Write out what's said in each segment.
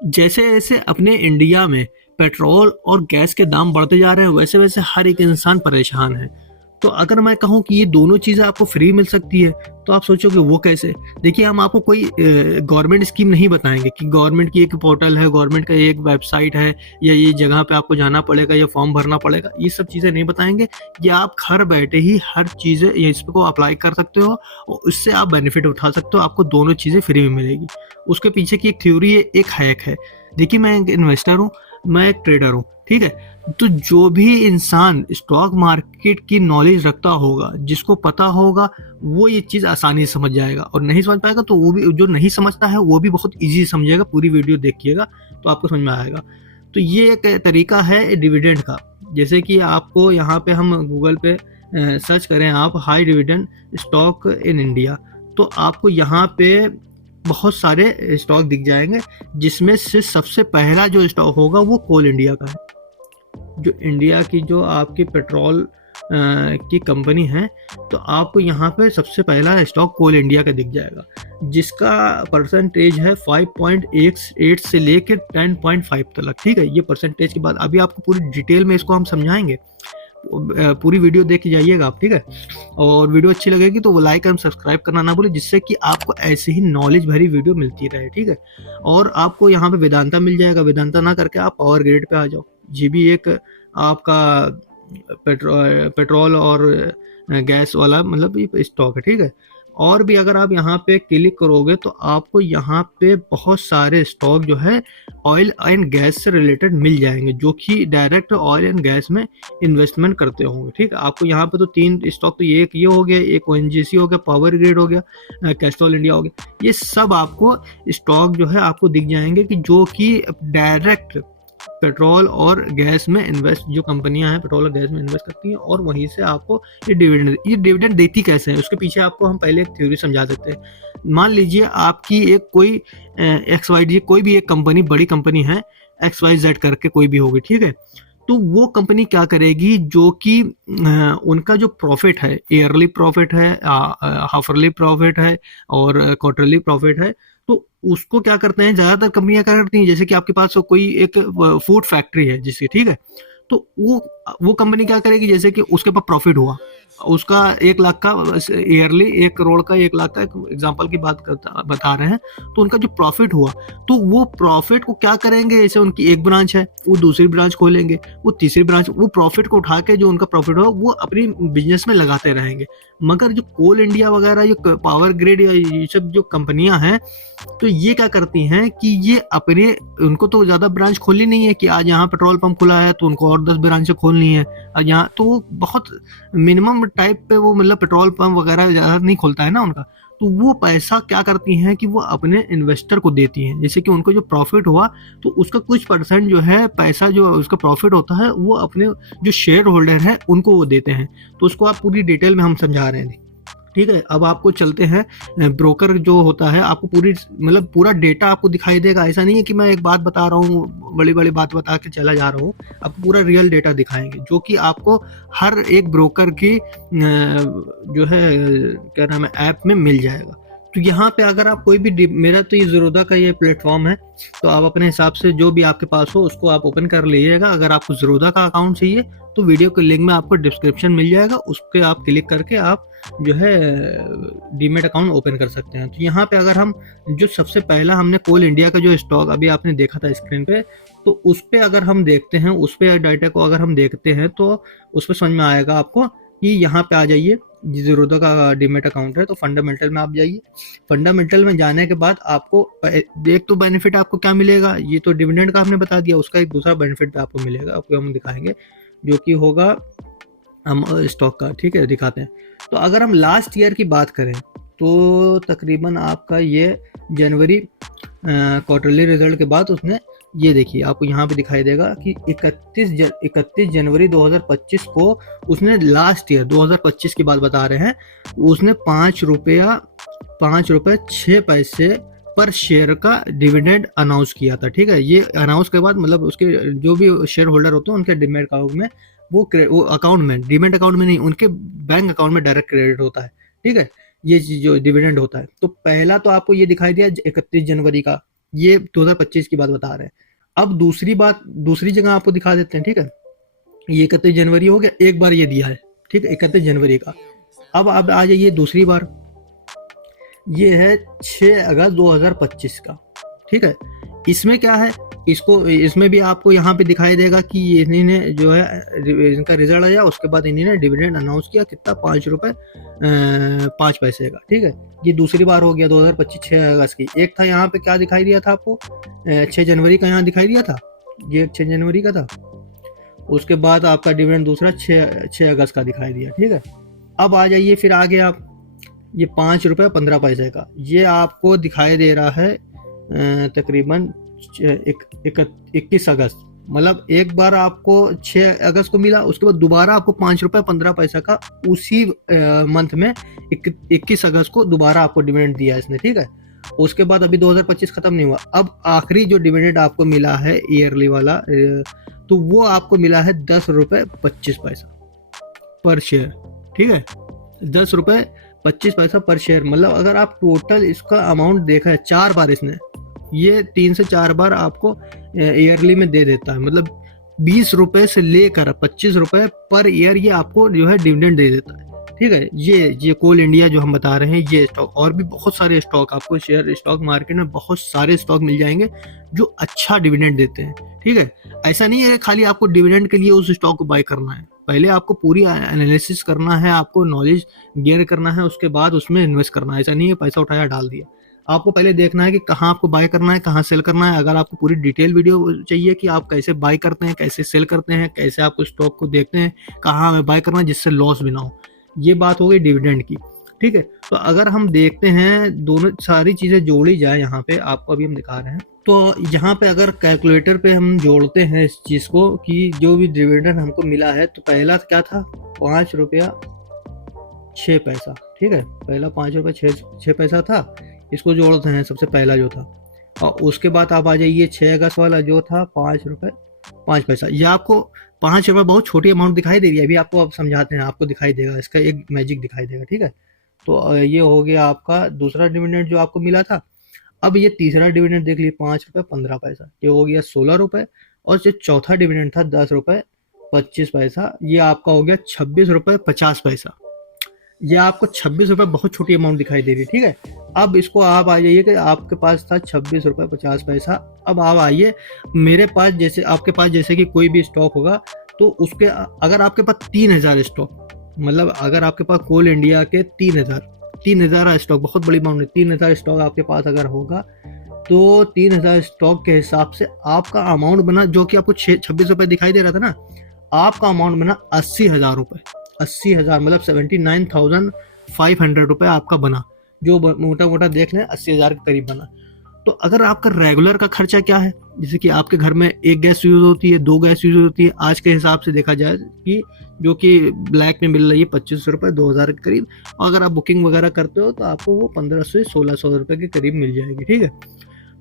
जैसे जैसे अपने इंडिया में पेट्रोल और गैस के दाम बढ़ते जा रहे हैं, वैसे वैसे हर एक इंसान परेशान है। तो अगर मैं कहूँ कि ये दोनों चीज़ें आपको फ्री मिल सकती है, तो आप सोचोगे वो कैसे? देखिए, हम आपको कोई गवर्नमेंट स्कीम नहीं बताएंगे कि गवर्नमेंट की एक पोर्टल है, गवर्नमेंट का एक वेबसाइट है, या ये जगह पे आपको जाना पड़ेगा या फॉर्म भरना पड़ेगा। ये सब चीज़ें नहीं बताएंगे। ये आप घर बैठे ही हर चीज़ें ये इसको अप्लाई कर सकते हो और उससे आप बेनिफिट उठा सकते हो। आपको दोनों चीज़ें फ्री में मिलेगी। उसके पीछे की एक थ्योरी है, एक हैक है। देखिए, मैं एक इन्वेस्टर हूँ, मैं एक ट्रेडर हूँ, ठीक है? तो जो भी इंसान स्टॉक मार्केट की नॉलेज रखता होगा, जिसको पता होगा, वो ये चीज़ आसानी से समझ जाएगा, और नहीं समझ पाएगा तो वो भी, जो नहीं समझता है वो भी बहुत ईजी समझेगा। पूरी वीडियो देखिएगा तो आपको समझ में आएगा। तो ये एक तरीका है डिविडेंड का। जैसे कि आपको यहाँ पे हम गूगल पे सर्च करें आप high dividend stock in India, तो आपको यहाँ पे बहुत सारे स्टॉक दिख जाएंगे, जिसमें से सबसे पहला जो स्टॉक होगा वो कोल इंडिया का है। जो इंडिया की जो आपकी पेट्रोल की कंपनी है, तो आपको यहाँ पे सबसे पहला स्टॉक कोल इंडिया का दिख जाएगा, जिसका परसेंटेज है 5.8 से लेकर 10.5 तक, ठीक है? ये परसेंटेज की बात अभी आपको पूरी डिटेल में इसको हम समझाएंगे। पूरी वीडियो देख के जाइएगा आप, ठीक है? और वीडियो अच्छी लगेगी तो वो लाइक एंड सब्सक्राइब करना ना भूलें, जिससे कि आपको ऐसे ही नॉलेज भरी वीडियो मिलती रहे, ठीक है? और आपको यहाँ पे वेदांता मिल जाएगा। वेदांता ना करके आप पावर ग्रिड पे आ जाओ। ये भी एक आपका पेट्रोल और गैस वाला मतलब ये स्टॉक है, ठीक है? और भी अगर आप यहाँ पे क्लिक करोगे तो आपको यहाँ पे बहुत सारे स्टॉक जो है ऑयल एंड गैस से रिलेटेड मिल जाएंगे, जो कि डायरेक्ट ऑयल एंड गैस में इन्वेस्टमेंट करते होंगे, ठीक है? आपको यहाँ पे तो 3 स्टॉक, तो ये एक ये हो गया, एक ओएनजीसी हो गया, पावर ग्रिड हो गया, कैस्ट्रॉल इंडिया हो गया। ये सब आपको स्टॉक जो है आपको दिख जाएंगे कि जो कि डायरेक्ट पेट्रोल और गैस में इन्वेस्ट, जो कंपनियां हैं पेट्रोल और गैस में इन्वेस्ट करती हैं, और वहीं से आपको ये डिविडेंड देती कैसे है, उसके पीछे आपको हम पहले एक थ्योरी समझा देते हैं। मान लीजिए आपकी एक कोई एक्स वाई जी, कोई भी एक कंपनी, बड़ी कंपनी है, एक्स वाई जेड करके कोई भी होगी, ठीक है? तो वो कंपनी क्या करेगी, जो कि उनका जो प्रॉफिट है, ईयरली प्रॉफिट है, हाफरली प्रॉफिट है और क्वार्टरली प्रॉफिट है, तो उसको क्या करते हैं, ज्यादातर कंपनियां क्या करती हैं, जैसे कि आपके पास कोई एक फूड फैक्ट्री है जिसकी, ठीक है? तो वो कंपनी क्या करेगी, जैसे कि उसके पास प्रॉफिट हुआ, उसका 1 लाख का ईयरली, 1 करोड़ का, 1 लाख का, एक एग्जांपल की बात बता रहे हैं, तो उनका जो प्रॉफिट हुआ, तो वो प्रॉफिट को क्या करेंगे, जैसे उनकी एक ब्रांच है, वो दूसरी ब्रांच खोलेंगे, वो तीसरी ब्रांच, वो प्रॉफिट को उठा के जो उनका प्रॉफिट हो वो अपनी बिजनेस में लगाते रहेंगे। मगर जो कोल इंडिया वगैरह, जो पावर ग्रिड, ये सब जो कंपनियां हैं, तो ये क्या करती हैं कि ये अपने, उनको तो ज्यादा ब्रांच खोलनी नहीं है कि आज यहाँ पेट्रोल पंप खुला है तो उनको और 10 ब्रांचें खोलनी है। यहाँ तो वो बहुत मिनिमम टाइप पे वो मतलब पेट्रोल पंप वगैरह ज्यादा नहीं खोलता है ना उनका। तो वो पैसा क्या करती हैं कि वो अपने इन्वेस्टर को देती हैं, जैसे कि उनको जो प्रॉफिट हुआ तो उसका कुछ परसेंट जो है पैसा, जो उसका प्रॉफिट होता है, वो अपने जो शेयर होल्डर है उनको वो देते हैं। तो उसको आप पूरी डिटेल में हम समझा रहे हैं, ठीक है? अब आपको चलते हैं, ब्रोकर जो होता है आपको पूरी मतलब पूरा डेटा आपको दिखाई देगा। ऐसा नहीं है कि मैं एक बात बता रहा हूँ, बड़ी बड़ी बात बता के चला जा रहा हूँ। आपको पूरा रियल डेटा दिखाएंगे, जो कि आपको हर एक ब्रोकर की जो है क्या नाम है ऐप में मिल जाएगा। तो यहाँ पे अगर आप कोई भी, मेरा तो ये ज़ीरोधा का ये प्लेटफॉर्म है, तो आप अपने हिसाब से जो भी आपके पास हो उसको आप ओपन कर लीजिएगा। अगर आपको ज़ीरोधा का अकाउंट चाहिए तो वीडियो के लिंक में आपको डिस्क्रिप्शन मिल जाएगा, उस पर आप क्लिक करके आप जो है डीमेट अकाउंट ओपन कर सकते हैं। तो यहाँ पे अगर हम जो सबसे पहला हमने कोल इंडिया का जो स्टॉक अभी आपने देखा था स्क्रीन पे, तो उस पे अगर हम देखते हैं, उस पे डाटा को अगर हम देखते हैं तो उस पर समझ में आएगा आपको कि यहाँ पे आ जाइए, ज़ीरोधा का डीमेट अकाउंट है, तो फंडामेंटल में आप जाइए। फंडामेंटल में जाने के बाद आपको एक तो बेनिफिट आपको क्या मिलेगा, ये तो डिविडेंड का हमने बता दिया, उसका एक दूसरा बेनिफिट आपको मिलेगा, आपको हम दिखाएंगे, जो कि होगा हम स्टॉक का, ठीक है? दिखाते हैं। तो अगर हम लास्ट ईयर की बात करें तो तकरीबन आपका ये जनवरी क्वार्टरली रिजल्ट के बाद उसने, ये देखिए आपको यहाँ पे दिखाई देगा कि 31 जनवरी 2025 को उसने, लास्ट ईयर 2025 की बात बता रहे हैं, उसने 5 रुपये 6 पैसे पर शेयर का डिविडेंड अनाउंस किया था, ठीक है? ये अनाउंस के बाद मतलब उसके जो भी शेयर होल्डर होते हैं उनके डीमेट अकाउंट में वो अकाउंट में, डीमेट अकाउंट में नहीं, उनके बैंक अकाउंट में डायरेक्ट क्रेडिट होता है, ठीक है? ये जो डिविडेंड होता है। तो पहला तो आपको ये दिखाई दिया 31 जनवरी का, ये 2025 की बात बता रहे हैं। अब दूसरी जगह आपको दिखा देते हैं, ठीक है। ये 31 जनवरी हो गया, एक बार ये दिया है, ठीक है, 31 जनवरी का। अब आप आ जाइए दूसरी बार, ये है 6 अगस्त 2025 का, ठीक है। इसमें क्या है, इसमें भी आपको यहाँ पे दिखाई देगा कि इन्होंने जो है इनका रिजल्ट आया, उसके बाद इन्होंने डिविडेंड अनाउंस किया, कितना, 5 रुपए 5 पैसे का, ठीक है। ये दूसरी बार हो गया 2025 6 अगस्त की। एक था यहाँ पे क्या दिखाई दिया था आपको, 6 जनवरी का यहाँ दिखाई दिया था, ये 6 जनवरी का था। उसके बाद आपका डिविडेंड दूसरा 6 अगस्त का दिखाई दिया, ठीक है। अब आ जाइए फिर आगे आप, ये 5 रुपये 15 पैसे का, ये आपको दिखाई दे रहा है तकरीबन 21 अगस्त। मतलब एक बार आपको 6 अगस्त को मिला, उसके बाद दोबारा आपको 5 रुपये 15 पैसा का उसी मंथ में 21 अगस्त को दोबारा आपको डिविडेंड दिया इसने, ठीक है। उसके बाद अभी 2025 खत्म नहीं हुआ, अब आखिरी जो डिविडेंड आपको मिला है ईयरली वाला, तो वो आपको मिला है 10 रुपये 25 पैसा पर शेयर, ठीक है। 10 रुपये 25 पैसा पर शेयर। मतलब अगर आप टोटल इसका अमाउंट देखा है, 4 बार इसने, ये 3 से 4 बार आपको ईयरली में दे देता है। मतलब 20 रुपए से लेकर 25 रुपए पर ईयर ये आपको जो है डिविडेंड दे देता है, ठीक है। ये कोल इंडिया जो हम बता रहे हैं, ये स्टॉक, और भी बहुत सारे स्टॉक आपको शेयर स्टॉक मार्केट में बहुत सारे स्टॉक मिल जाएंगे जो अच्छा डिविडेंड देते हैं, ठीक है। ऐसा नहीं है खाली आपको डिविडेंड के लिए उस स्टॉक को बाय करना है, पहले आपको पूरी एनालिसिस करना है, आपको नॉलेज गेन करना है, उसके बाद उसमें इन्वेस्ट करना है। ऐसा नहीं है पैसा उठाया डाल दिया, आपको पहले देखना है कि कहाँ आपको बाय करना है, कहाँ सेल करना है। अगर आपको पूरी डिटेल वीडियो चाहिए कि आप कैसे बाय करते हैं, कैसे सेल करते हैं, कैसे आपको स्टॉक को देखते हैं, कहाँ हमें बाय करना है जिससे लॉस भी ना हो, ये बात हो गई डिविडेंड की, ठीक है। तो अगर हम देखते हैं दोनों सारी चीज़ें जोड़ी जाए, यहाँ पे आपको अभी हम दिखा रहे हैं, तो यहाँ पे अगर कैलकुलेटर पे हम जोड़ते हैं इस चीज़ को कि जो भी डिविडेंड हमको मिला है, तो पहला क्या था, 5 रुपया 6 पैसा, ठीक है। पहला 5 रुपये 6 पैसा था, इसको जोड़ते हैं सबसे पहला जो था। और उसके बाद आप आ जाइए 6 अगस्त वाला जो था 5 रुपये 5 पैसा। ये आपको 5 रुपये बहुत छोटी अमाउंट दिखाई दे रही है, अभी आपको आप समझाते हैं, आपको दिखाई देगा, इसका एक मैजिक दिखाई देगा, ठीक है। तो ये हो गया आपका दूसरा डिविडेंड जो आपको मिला था। अब ये तीसरा डिविडेंड देख लीजिए, 5 रुपये 15 पैसा, ये हो गया 16 रुपये। और जो चौथा डिविडेंड था 10 रुपये 25 पैसा, ये आपका हो गया 26 रुपये 50 पैसा। ये आपको 26 रुपये बहुत छोटी अमाउंट दिखाई दे रही है, ठीक है। अब इसको आप आ जाइए कि आपके पास था 26 रुपये 50 पैसा। अब आप आइए मेरे पास, जैसे आपके पास जैसे कि कोई भी स्टॉक होगा, तो उसके अगर आपके पास 3000 स्टॉक, मतलब अगर आपके पास कोल इंडिया के 3000 स्टॉक, बहुत बड़ी अमाउंट है, 3000 स्टॉक आपके पास अगर होगा, तो 3000 स्टॉक के हिसाब से आपका अमाउंट बना, जो कि आपको 26 रुपये दिखाई दे रहा था ना, आपका अमाउंट बना 80,000 रुपये। 80,000 मतलब 79,500 रुपये आपका बना, जो मोटा मोटा देख लें 80,000 के करीब बना। तो अगर आपका रेगुलर का खर्चा क्या है, जैसे कि आपके घर में 1 गैस यूज होती है, 2 गैस यूज होती है, आज के हिसाब से देखा जाए कि जो कि ब्लैक में मिल रही है 2500 रुपये 2000 के करीब, और अगर आप बुकिंग वगैरह करते हो तो आपको वो 1500 से 1600 रुपये के करीब मिल जाएगी, ठीक है।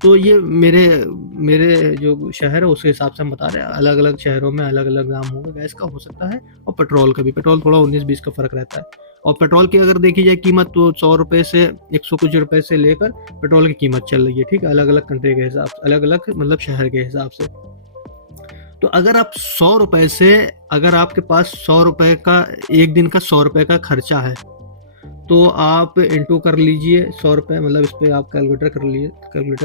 तो ये मेरे जो शहर है उसके हिसाब से हम बता रहे हैं, अलग अलग शहरों में अलग अलग दाम होगा गैस का, हो सकता है। और पेट्रोल का भी, पेट्रोल थोड़ा 19-20 का फर्क रहता है। और पेट्रोल की अगर देखी जाए कीमत, तो 100 रुपये से 100 कुछ रुपये से लेकर पेट्रोल की कीमत चल रही है, ठीक है, अलग अलग कंट्री के हिसाब से, अलग अलग मतलब शहर के हिसाब से। तो अगर आप 100 रुपये से, अगर आपके पास 100 रुपये का एक दिन का 100 रुपये का खर्चा है, तो आप इंटू कर लीजिए 100 रुपये, मतलब इस पर आप कैलकुलेटर कर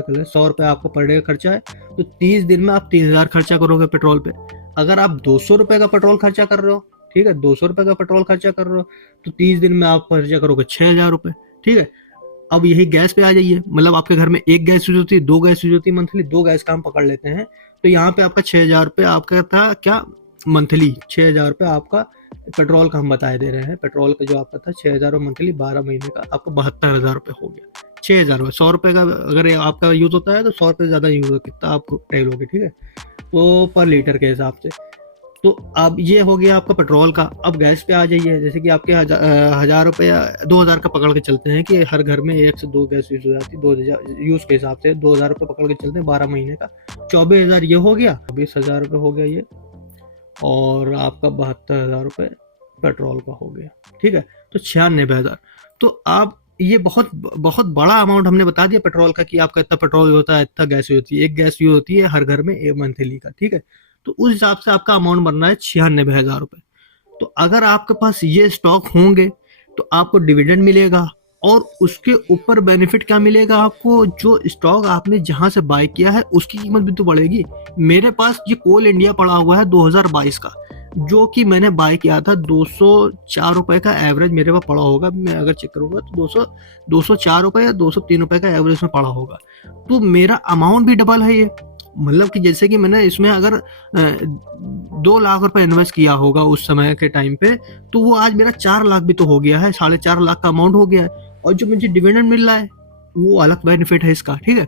लें, 100 रुपये आपको पर डे का खर्चा है, तो 30 दिन में आप 3000 खर्चा करोगे पेट्रोल पे। अगर आप 200 रुपये का पेट्रोल खर्चा कर रहे हो, ठीक है, 200 रुपये का पेट्रोल खर्चा कर रहे हो, तो 30 दिन में आप खर्चा करोगे 6000 रुपये, ठीक है। अब यही गैस पे आ जाइए, मतलब आपके घर में 1 गैस यूज होती है, 2 गैस यूज होती है मंथली, 2 गैस का हम पकड़ लेते हैं, तो यहाँ पे आपका 6000 रुपये आपका था क्या, मंथली 6000 रुपये आपका पेट्रोल का हम बताए दे रहे हैं। पेट्रोल का जो आपका था 6000 मंथली, 12 महीने का आपको 72,000 रुपये हो गया। 6000 रुपये, 100 रुपये का अगर आपका यूज होता है तो 100 रुपये ज़्यादा यूज होगा, कितना आपको टेल होगी, ठीक है, वो पर लीटर के हिसाब से। तो अब ये हो गया आपका पेट्रोल का। अब गैस पे आ जाइए, जैसे कि आपके 1000 रुपये 2000 का पकड़ के चलते हैं कि हर घर में 1 से 2 गैस यूज हो जाती है, 2000 यूज के हिसाब से 2000 रुपये पकड़ के चलते हैं 12 महीने का, 24,000 ये हो गया, 24,000 रुपये हो गया ये, और आपका 72,000 रुपये पेट्रोल का हो गया, ठीक है। तो 96,000। तो आप ये बहुत बहुत बड़ा अमाउंट हमने बता दिया पेट्रोल का कि आपका इतना पेट्रोल होता है, इतना गैस होती है, एक गैस यूज होती है हर घर में एक मंथली का, ठीक है। तो उस हिसाब से आपका अमाउंट बन रहा है 96,000 रुपये। तो अगर आपके पास ये स्टॉक होंगे तो आपको डिविडेंड मिलेगा, और उसके ऊपर बेनिफिट क्या मिलेगा आपको, जो स्टॉक आपने जहां से बाय किया है उसकी कीमत भी तो बढ़ेगी। मेरे पास ये कोल इंडिया पड़ा हुआ है 2022 का, जो कि मैंने बाय किया था 204 रुपए का एवरेज मेरे पास पड़ा होगा, मैं अगर चेक करूंगा तो 204 रुपए या 203 रुपए का एवरेज में पड़ा होगा। तो मेरा अमाउंट भी डबल है ये, मतलब कि जैसे कि मैंने इसमें अगर 2 लाख रुपए इन्वेस्ट किया होगा उस समय के टाइम पे, तो वो आज मेरा 4 लाख भी तो हो गया है, 4.5 लाख का अमाउंट हो गया है। और जो मुझे डिविडेंड मिल रहा है वो अलग बेनिफिट है इसका, ठीक है।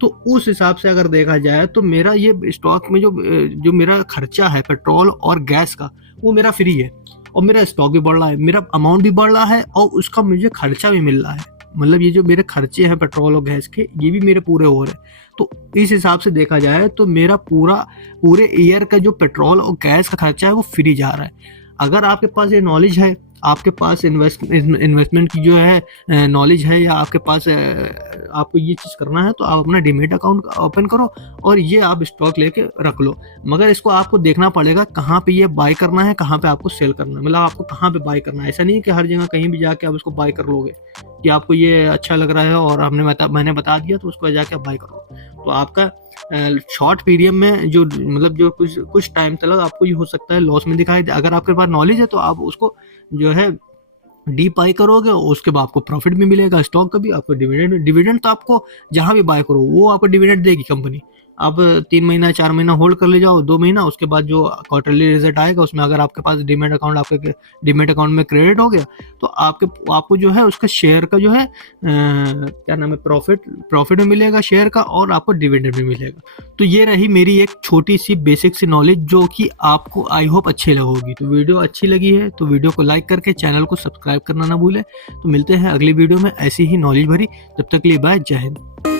तो उस हिसाब से अगर देखा जाए तो मेरा ये स्टॉक में जो मेरा खर्चा है पेट्रोल और गैस का, वो मेरा फ्री है, और मेरा स्टॉक भी बढ़ रहा है, मेरा अमाउंट भी बढ़ रहा है, और उसका मुझे खर्चा भी मिल रहा है। मतलब ये जो मेरे खर्चे हैं पेट्रोल और गैस के, ये भी मेरे पूरे हो रहे हैं। तो इस हिसाब से देखा जाए तो मेरा पूरे ईयर का जो पेट्रोल और गैस का खर्चा है वो फ्री जा रहा है। अगर आपके पास ये नॉलेज है, आपके पास इन्वेस्टमेंट की जो है नॉलेज है, या आपके पास आपको ये चीज़ करना है, तो आप अपना डीमेट अकाउंट ओपन करो और ये आप स्टॉक लेके रख लो। मगर इसको आपको देखना पड़ेगा कहाँ पे ये बाय करना है, कहाँ पे आपको सेल करना है, मतलब आपको कहाँ पे बाय करना है। ऐसा नहीं है कि हर जगह कहीं भी जाके आप इसको बाय कर लोगे कि आपको ये अच्छा लग रहा है और मैंने बता दिया तो उसको जाके आप बाय करो। तो आपका शॉर्ट पीरियड में जो मतलब जो कुछ टाइम तक आपको ये हो सकता है लॉस में दिखाई दे। अगर आपके पास नॉलेज है तो आप उसको जो है डीप बाय करोगे, उसके बाद आपको प्रॉफिट भी मिलेगा स्टॉक का भी, आपको डिविडेंड तो आपको जहां भी बाय करो वो आपको डिविडेंड देगी कंपनी। आप 3 महीना 4 महीना होल्ड कर ले जाओ, 2 महीना, उसके बाद जो क्वार्टरली रिजल्ट आएगा उसमें अगर आपके पास डीमेट अकाउंट आपके डीमेट अकाउंट में क्रेडिट हो गया, तो आपको जो है उसका शेयर का जो है क्या नाम है, प्रॉफिट भी मिलेगा शेयर का, और आपको डिविडेंड भी मिलेगा। तो ये रही मेरी एक छोटी सी बेसिक सी नॉलेज, जो कि आपको आई होप अच्छी लगेगी। तो वीडियो अच्छी लगी है तो वीडियो को लाइक करके चैनल को सब्सक्राइब करना ना भूलें। तो मिलते हैं अगली वीडियो में ऐसी ही नॉलेज भरी, तब तक के लिए बाय, जय हिंद।